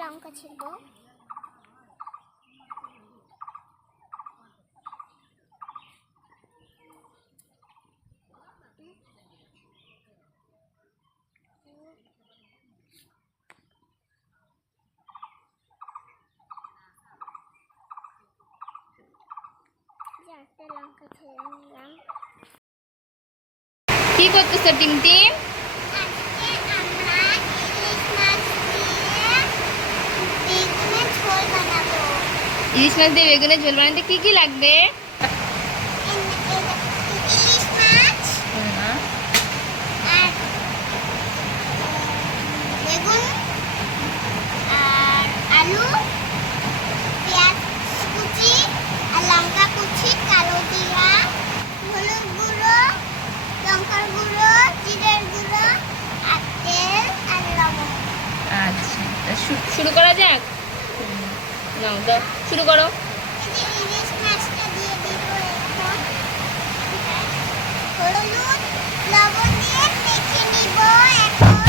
লঙ্কা ছিলবো। লঙ্কা ছেড়ে নিলাম। কি করতেছ টিমটিম? ইলিশ মাছ দিয়ে বেগুনের ঝোল বানাতে কি কি লাগবে? বেগুন আর আলু, পেঁয়াজ কুচি আর লঙ্কা কুচি, কালো জিরা, হলুদ গুঁড়ো, লঙ্কার গুঁড়ো, জিরের গুঁড়ো আর তেল আর লবণ। আচ্ছা, শুরু করা যাক। নাও দাও, শুরু করো। ইলিশ মাছটা দিয়ে দিব এখন। হলুদ লবণ দিয়ে মেখে নিব এখন।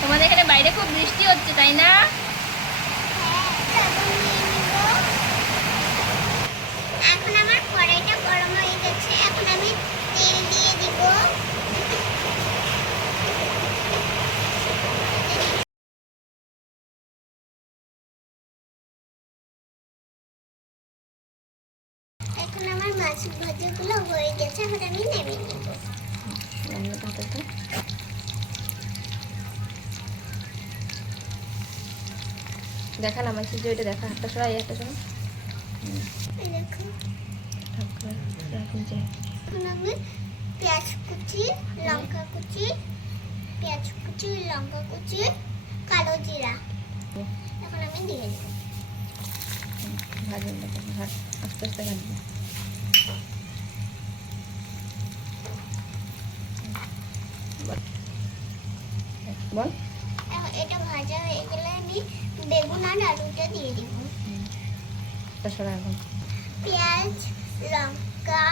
তোমাদের এখানে বাইরে খুব বৃষ্টি হচ্ছে তাই না? এখন আমার কড়াইটা গরম হয়ে গেছে, এখন আমি তেল দিয়ে দিব। এখন আমার মাছ ভাজাগুলো হয়ে গেছে, এখন আমি নেমে নিব। দেখা না আমার ওইটা দেখা, হাতটা সরাই, একটা সরাই। দেখো এখন আমি পেঁয়াজ কুচি, লঙ্কা কুচি, পেঁয়াজ কুচি, লঙ্কা কুচি, কালো জিরা এখন আমি দিয়ে দেব। ভাজুন আস্তে আস্তে ভাজবে। বল। এটা ভাজা হয়ে গেলে আমি বেগুন আর আলুটা দিয়ে দিব। এখন পেঁয়াজ লঙ্কা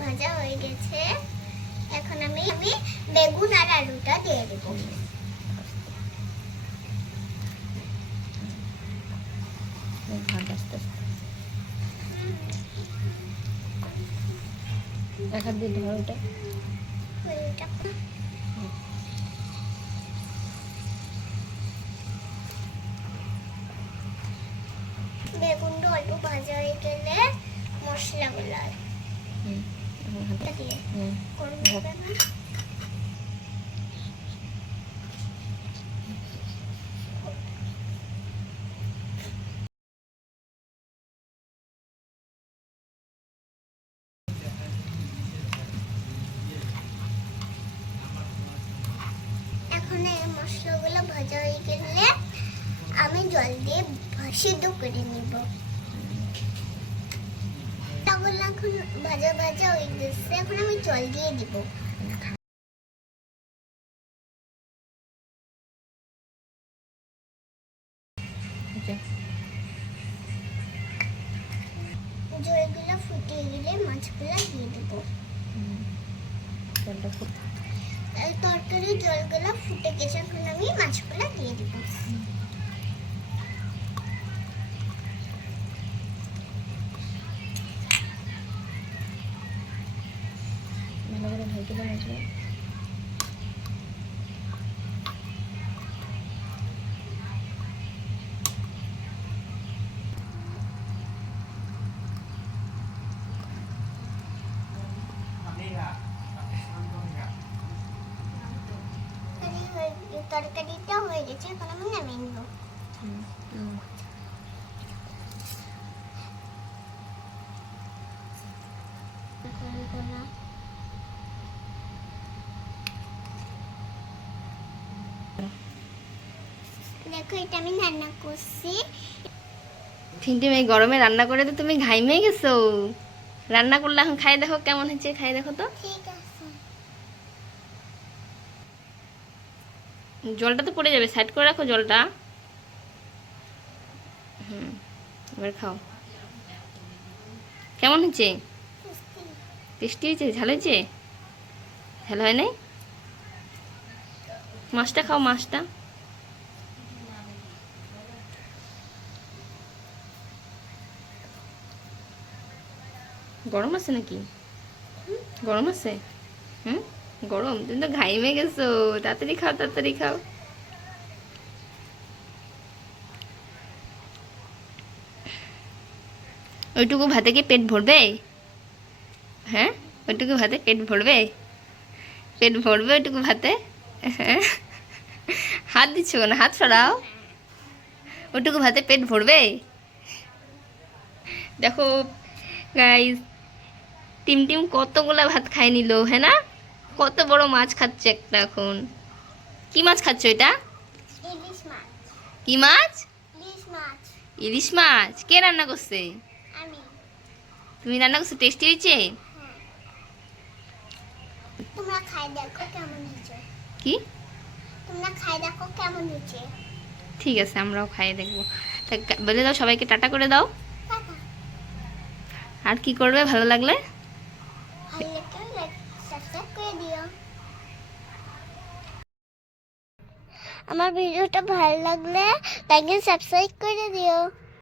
ভাজা হয়ে গেছে, এখন আমি বেগুন আর আলুটা দিয়ে দেব। আস্তে আস্তে এক হাত দিয়ে ধর ওটা। বেগুনটা অল্প ভাজা হয়ে গেলে মশলাগুলো দিয়ে করবে না। এখন এই মশলাগুলো ভাজা হয়ে গেলে আমি জল দিয়ে সিদ্ধ করে নিব। এখন ভাজা ভাজা হয়ে গেছে, এখন আমি জল দিয়ে দিব। জলগুলো ফুটিয়ে গেলে মাছগুলো দিয়ে দেবো। তরকারি জলগুলো ফুটে গেছে, এখন আমি মাছগুলো দিয়ে দেবো। ভালো করে ঢেকে দেবো মাছগুলো। তরকারিটা হয়ে গেছে, এখন আমি নামিয়ে নিব। দেখো এটা আমি রান্না করছি। টিমটিম এই গরমে রান্না করে তো তুমি ঘাইমে গেছো। রান্না করলে এখন খাই দেখো কেমন হয়েছে, খাই দেখো তো। ঠিক আছে। জলটা তো পড়ে যাবে, সাইড করে রাখো জলটা। এবার খাও। কেমন হয়েছে? টেস্টি হয়েছে? ঝাল হয়েছে? ঝাল হয় নাই? মাছটা খাও, মাছটা। গরম আছে নাকি? গরম আছে? হুম, গরম? তুমি তো ঘাইমে গেছো। তাড়াতাড়ি খাও, তাড়াতাড়ি খাও। ওইটুকু ভাতে কি পেট ভরবে? হ্যাঁ, ওইটুকু ভাতে পেট ভরবে? পেট ভরবে ওইটুকু ভাতে? হ্যাঁ, হাত দিচ্ছ না, হাত সরাও। ওইটুকু ভাতে পেট ভরবে? দেখো গাইস, টিম টিম কতগুলা ভাত খাই নিল, হ্যাঁ না? কত বড় মাছ খাচ্ছে একটা এখন। কি মাছ খাচ্ছ এটা? ইলিশ মাছ। কি মাছ? ইলিশ মাছ। ইলিশ মাছ? কে রান্না করছে? আমি। তুমি রান্না করছো? টেস্টি হয়েছে? হ্যাঁ। তোমরা খাই দেখো কেমন হয়েছে। কি? তোমরা খাই দেখো কেমন হয়েছে। ঠিক আছে, আমরাও খাইয়ে দেখবো। তা বলে দাও সবাইকে, টাটা করে দাও। টাটা। আর কি করবে ভালো লাগলে? ভালো লাগলে লাইক সাবস্ক্রাইব করে দিও। আমার ভিডিওটা ভালো লাগলে লাইক এন্ড সাবস্ক্রাইব করে দিও।